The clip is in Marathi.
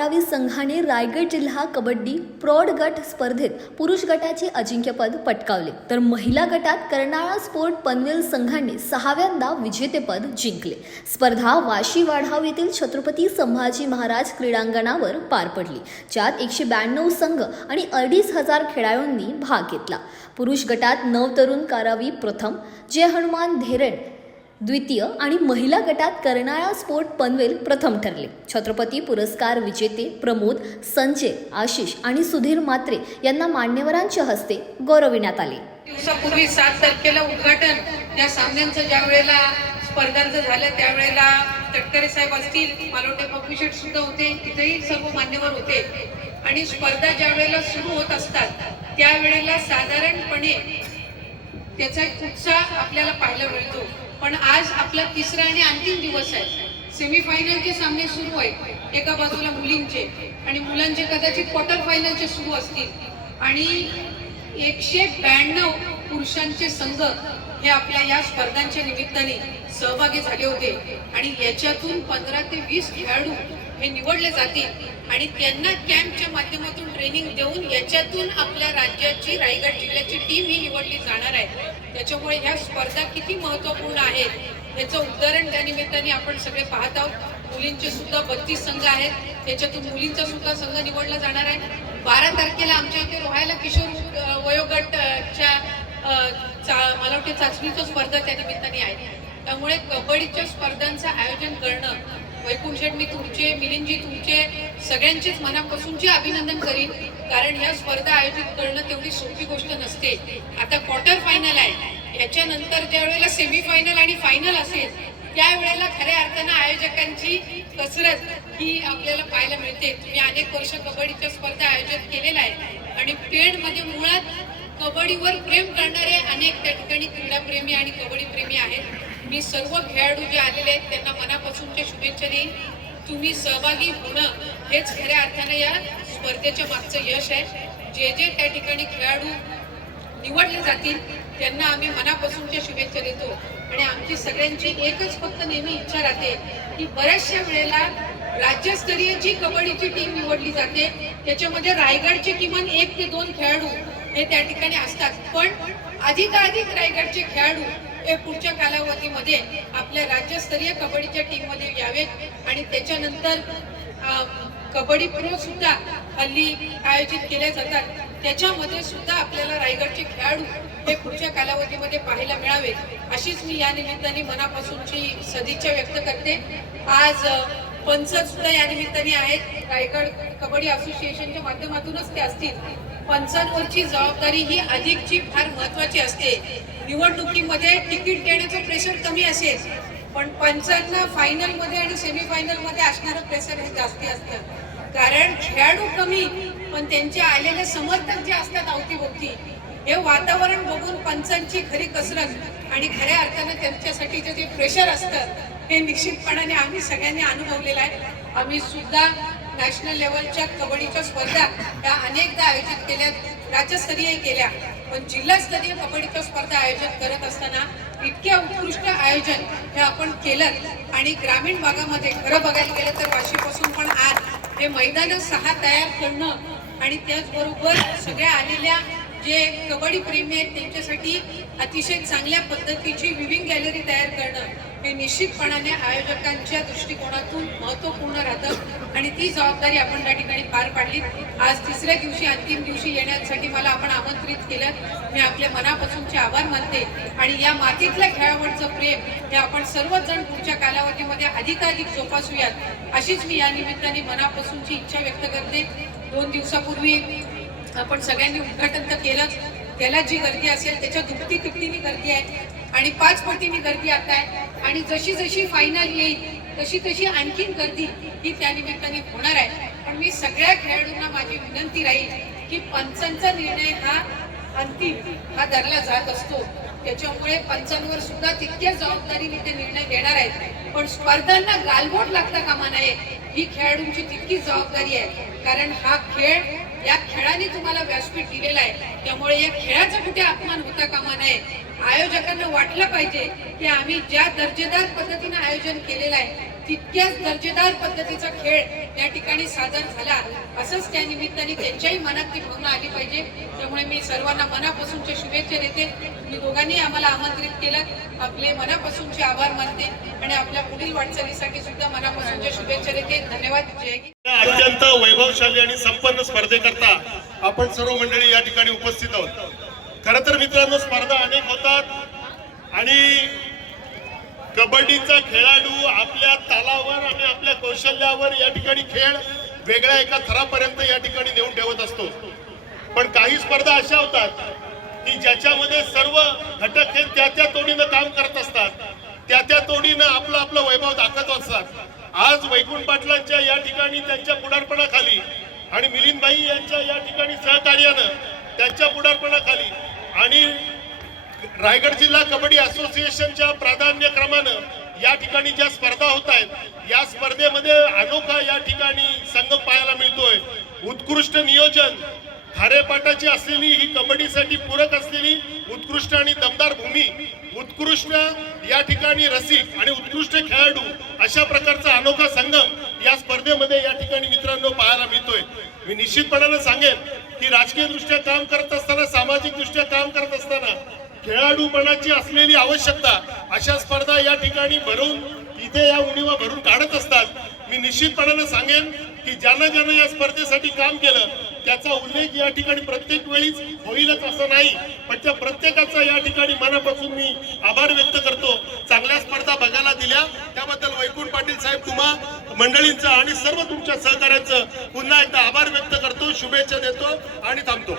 12वी संघाने रायगड जिल्हा कबड्डी प्रौढ गट स्पर्धेत पुरुष गटाचे अजिंक्यपद पटकावले, तर महिला गटात कर्नाळा स्पोर्ट पनवेल संघाने 6व्यांदा विजेतेपद जिंकले। स्पर्धा वाशी वाढाव येथील छत्रपती संभाजी महाराज क्रीडांगणावर पार पडली, ज्यात 192 संघ आणि 2,500 खेळाडूंनी भाग घेतला। पुरुष गटात नवतरुण कारावी प्रथम, जय हनुमान धेरड द्वितीय आणि महिला गटात कर्नाळा स्पोर्ट पनवेल प्रथम ठरले। छत्रपती पुरस्कार विजेते प्रमोद, संजय, आशिष आणि सुधीर मात्रे यांना मान्यवरांच्या हस्ते गौरविण्यात आले। दिवसापूर्वी 7 तारखेला उद्घाटन या सामन्यांचं ज्या वेळेला स्पर्धांचं झालं त्यावेळेला तटकरे साहेब असतील, मालोटे पप्पू शेठ सुद्धा होते, इथेही सर्व मान्यवर होते आणि स्पर्धा ज्या वेळेला सुरू होत असतात त्यावेळेला साधारणपणे त्याचा एक उत्साह आपल्याला पाहायला मिळतो। पण आज आपला तिसरा आणि अंतिम दिवस आहे। सेमीफायनलचे सामने सुरू आहेत, एका बाजूला मुलींचे आणि मुलांचे कदाचित क्वार्टर फायनलचे सुरू असतील आणि 192 पुरुषांचे संघ हे आपल्या या स्पर्धांच्या निमित्ताने सहभागी झाले होते आणि याच्यातून 15 ते 20 खेळाडू हे निवडले जातील आणि त्यांना कॅम्पच्या माध्यमातून ट्रेनिंग देऊन याच्यातून आपल्या राज्याची रायगड जिल्ह्याची टीम ही निवडली जाणार आहे। त्याच्यामुळे ह्या स्पर्धा किती महत्त्वपूर्ण आहेत याचं उदाहरण त्या निमित्ताने आपण सगळे पाहत आहोत। मुलींचे सुद्धा 32 संघ आहेत, त्याच्यातून मुलींचा सुद्धा संघ निवडला जाणार आहे। 12 तारखेला आमच्या इथे रोहायला किशोर वयोगटच्या मला वाटते चाचणीचं स्पर्धा त्या निमित्ताने आहे। त्यामुळे कबड्डीच्या स्पर्धांचं आयोजन करणं, वैकुंठ शेठ मी तुमचे, मिलिंदजी तुमचे सगळ्यांचेच मनापासूनचे अभिनंदन करीन, कारण ह्या स्पर्धा आयोजित करणं तेवढी सोपी गोष्ट नसते। आता क्वार्टर फायनल आहे, याच्यानंतर ज्या वेळेला सेमीफायनल आणि फायनल असेल त्यावेळेला खऱ्या अर्थानं आयोजकांची कसरत ही आपल्याला पाहायला मिळते। मी अनेक वर्ष कबड्डीच्या स्पर्धा आयोजित केलेल्या आहे आणि पेणमध्ये मुळात कबड्डीवर प्रेम करणारे अनेक त्या ठिकाणी क्रीडाप्रेमी आणि कबड्डी प्रेमी आहेत। मी सर्व खेळाडू जे आलेले आहेत त्यांना मनापासूनच्या शुभेच्छा देईन। तुम्ही सहभागी होणं हेच खऱ्या अर्थानं या स्पर्धेच्या मागचं यश आहे। जे जे त्या ठिकाणी खेळाडू निवडले जातील त्यांना आम्ही मनापासूनच्या शुभेच्छा देतो आणि आमची सगळ्यांची एकच फक्त नेहमी इच्छा राहते की बऱ्याचशा वेळेला राज्यस्तरीय जी कबड्डीची टीम निवडली जाते त्याच्यामध्ये रायगडचे किमान 1 ते 2 खेळाडू हे त्या ठिकाणी असतात, पण अधिकाधिक रायगडचे खेळाडू हे पुढच्या कालावधीमध्ये आपल्या राज्यस्तरीय कबड्डीच्या टीम मध्ये यावेत आणि त्याच्यानंतर कबड्डी प्रो सुद्धा हल्ली आयोजित केल्या जातात, त्याच्यामध्ये सुद्धा आपल्याला रायगडचे खेळाडू हे पुढच्या कालावधीमध्ये पाहायला मिळावे अशीच मी या निमित्ताने मनापासूनची सदिच्छा व्यक्त करते। आज पंच सुद्धा या निमित्ताने आहेत, रायगड कबड्डी असोसिएशनच्या माध्यमातूनच ते असतील। पंचांवरची जबाबदारी ही अधिकची फार महत्वाची असते। निवडणुकीमध्ये तिकीट देण्याचं प्रेशर कमी असेल, पण पंचांना फायनल मध्ये आणि सेमीफायनल मध्ये असणारं प्रेशर हे जास्ती असतं, कारण खेळाडू कमी पण त्यांचे आलेले समर्थक जे असतात अवतीभोवती हे वातावरण बघून पंचांची खरी कसरत आणि खऱ्या अर्थानं त्यांच्यासाठी जे प्रेशर असतं हे निश्चितपणाने आम्ही सगळ्यांनी अनुभवलेलं आहे। आम्ही सुद्धा नॅशनल लेवलच्या कबड्डीच्या स्पर्धा या अनेकदा आयोजित केल्या, राज्यस्तरीय केल्या, पण जिल्हास्तरीय कबड्डीच्या स्पर्धा आयोजित करत असताना इतक्या उत्कृष्ट आयोजन हे आपण केलं आणि ग्रामीण भागामध्ये खरं बघायला गेलं तर वाशीपासून पण आज हे मैदान 6 तयार करणं आणि त्याचबरोबर सगळ्या आलेल्या जे कबड्डी प्रेमी आहेत त्यांच्यासाठी अतिशय चांगल्या पद्धतीची विविंग गॅलरी तयार करणं हे निश्चितपणाने आयोजकांच्या दृष्टिकोनातून महत्त्वपूर्ण राहतं आणि ती जबाबदारी आपण त्या ठिकाणी पार पाडली। आज तिसऱ्या दिवशी अंतिम दिवशी येण्यासाठी मला आपण आमंत्रित केलं, मी आपल्या मनापासूनचे आभार मानते आणि या मातीतल्या खेळावरचं प्रेम हे आपण सर्वच जण पुढच्या कालावधीमध्ये अधिकाधिक जोपासूयात अशीच मी या निमित्ताने मनापासूनची इच्छा व्यक्त करते। 2 दिवसापूर्वी आपण सगळ्यांनी उद्घाटन तर केलंच, त्याला जी गर्दी असेल त्याच्या दुपटी तिपटीने गर्दी आहे आणि 5 पटीने गर्दी आता आहे आणि जशी जशी फायनल येईल तशी तशी आणखीन गर्दी ही त्या निमित्ताने होणार आहे। पण मी सगळ्या खेळाडूंना माझी विनंती राहील की पंचांचा निर्णय हा अंतिम हा धरला जात असतो, त्याच्यामुळे पंचांवर सुद्धा तितक्या जबाबदारीने ते निर्णय घेणार आहेत, पण स्पर्धांना गालबोट लागता कामा नये ही खेळाडूंची तितकीच जबाबदारी आहे, कारण हा खेळ या खेळाने तुम्हाला व्यासपीठ दिलेला आहे, त्यामुळे या खेळाचा कुठे अपमान होता कामा नये। आयोजकांना वाटलं पाहिजे की आम्ही ज्या दर्जेदार पद्धतीने आयोजन केलेलं आहे तितक्याच दर्जेदार पद्धतीचा खेळ त्या ठिकाणी सादर झाला. असंच त्या निमित्ताने त्यांच्याही मनात ती भावना आली पाहिजे. त्यामुळे मी सर्वांना मनापासूनच्या शुभेच्छा देते. तुम्ही दोघांनी आम्हाला आमंत्रित केलं, आपले मनापासूनचे आभार मानते आणि आपल्या पुढील वाटचालीसाठी सुद्धा मनापासूनच्या शुभेच्छा देते. धन्यवाद. जय हिंद. अत्यंत वैभवशाली आणि संपन्न स्पर्धेकरता आपण सर्व मंडळी या ठिकाणी उपस्थित आहोत. खरं तर मित्रांनो, स्पर्धा अनेक होतात आणि कबड्डीचा खेळाडू आपल्या तालावर आणि आपल्या कौशल्यावर या ठिकाणी खेळ वेगळ्या एका थरापर्यंत या ठिकाणी नेऊन ठेवत असतो. पण काही स्पर्धा अशा होतात की ज्याच्यामध्ये सर्व घटक हे त्या तोडीनं काम करत असतात, त्या तोडीनं आपलं वैभव दाखवत असतात. आज वैकुंठ पाटलांच्या या ठिकाणी त्यांच्या पुढारपणाखाली आणि मिलिंदभाई यांच्या या ठिकाणी सहकार्यानं त्यांच्या पुढारपणाखाली आणि रायगड जिल्हा कबड्डी असोसिएशनच्या प्राधान्यक्रमानं या ठिकाणी ज्या स्पर्धा होत आहेत, या स्पर्धेमध्ये अनोखा या ठिकाणी संघ पाहायला मिळतोय. उत्कृष्ट नियोजन, थारेपाटाची असलेली ही कबड्डीसाठी पूरक असलेली उत्कृष्ट आणि दमदार भूमी, उत्कृष्ट या ठिकाणी रसिक आणि उत्कृष्ट खेळाडू, अशा प्रकारचा अनोखा संगम या स्पर्धेमध्ये या ठिकाणी मित्रांनो पाहायला मिळतोय. मी निश्चितपणाने सांगेन की राजकीय दृष्ट्या काम करत असताना, सामाजिक दृष्ट्या काम करत असताना खेळाडूपणाची असलेली आवश्यकता अशा स्पर्धा या ठिकाणी भरून इथे या उणीवा भरून काढत असतात. मी निश्चितपणाने सांगेन की ज्यानं या स्पर्धेसाठी काम केलं त्याचा उल्लेख या ठिकाणी प्रत्येक वेळीच होईलच असं नाही, पण त्या प्रत्येकाचा या ठिकाणी मनापासून मी आभार व्यक्त करतो. चांगल्या स्पर्धा बघायला दिल्या त्याबद्दल वैकुंठ पाटील साहेब, तुम्हा मंडळींचं आणि सर्व तुमच्या सहकार्यांचं पुन्हा एकदा आभार व्यक्त करतो, शुभेच्छा देतो आणि थांबतो.